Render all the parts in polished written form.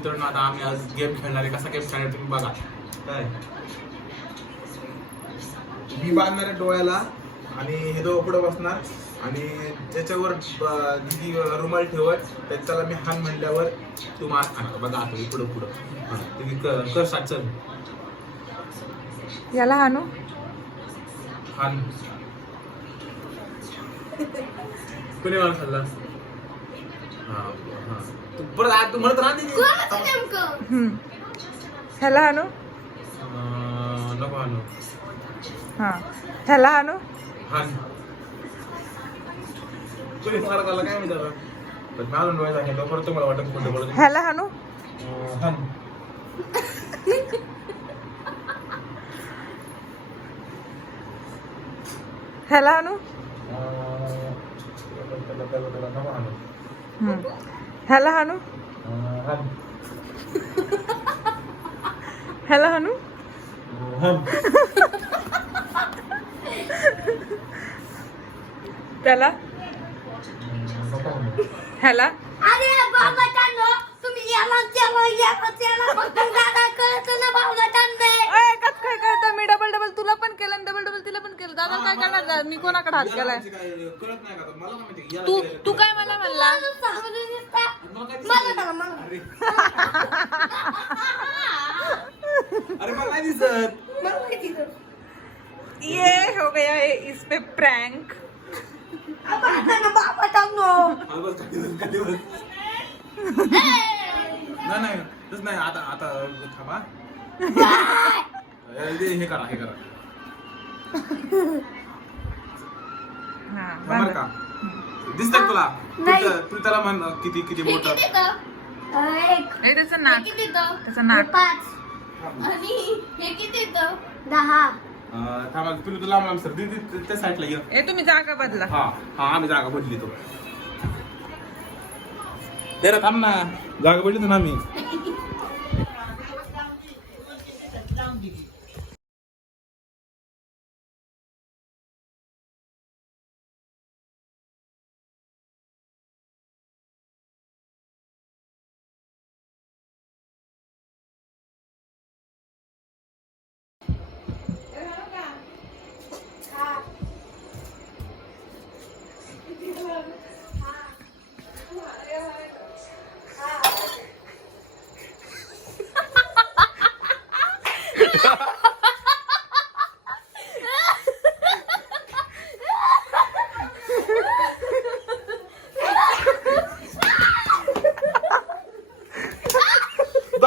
मित्रांनो आता आम्ही आज गेम खेळणार आहे. कसा गेम खेळणार तुम्ही बघा. काय मी बांधणार आहे डोळ्याला आणि हे दोघं पुढे बसणार आणि ज्याच्यावर दिदी रुमाल ठेवत त्याच्याला मी हान म्हणल्यावर तू मार खाणार. बघा आता पुढं पुढं तुम्ही कर साठ चल. याला हाणू हान कोणी मार खाल्ला. हा हा तू परत तू म्हणत राहा दीदी. ह्याला हाणू नको हाणू. हा ह्याला हाणू हान कोणी मार खाल्ला काय माहिती आता. पण मी अजून डोळे सांगितलं परत तुम्हाला वाटत कोणतं बोलत. ह्याला हाणू हान ह्याला हाणू ह्याला हाणू ह्याला हाणू त्याला ह्याला अरे बाबा टांडो तुम्ही याला फक्त दादा कळत ना बाबा टांडे कस काय करतो मी डबल डबल तुला पण केलं आणि डबल डबल तिला पण केलं. दादा काय करणार मी कोणाकडे हात केलाय. कळत नाही का मला माहिती. तू काय मला म्हणला अरे मला नाही दिसत. ये हो गया है इस पे प्रैंक. बाबा टांडो नाही तस नाही. आता आता थांबा. हे करा बरं का दिसतंय तुला. तू त्याला म्हण किती किती मोठं. त्याचं नाक त्याचं नाक 5 आणि हे किती 10. थांबा तुला लांब लांब सर दीदी त्या साईडला ये. ए तुम्ही जागा बदला. हा हा आम्ही जागा बदली तो. तेरा थांब ना जागा बदली ना आम्ही.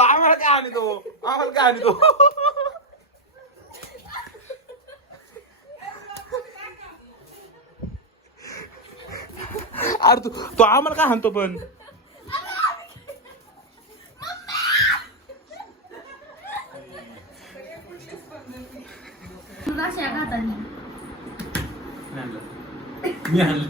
आम्हाला काय आणतो अरे तू आम्हाला काय आणतो पण. मी आणलं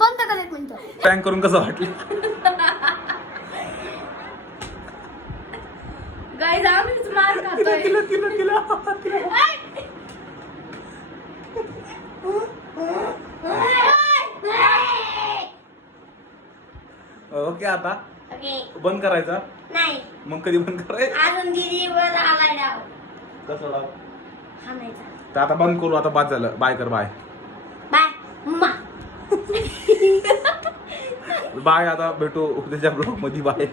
बंद कर एक मिनिट. प्रँक करून कसं वाटलं. गाईज आम्हीच मार खातोय. ओके आता ओके बंद करायचा. नाही मग कधी बंद करायचं. अजून दीदीवर आलाय डाव कसं डाव? हाणायचा. तर आता बंद करू. आता बाद झालं. बाय कर. बाय बाय मम्मा. बाय. आता भेटू उद्याच्या ब्लॉग मध्ये. बाय.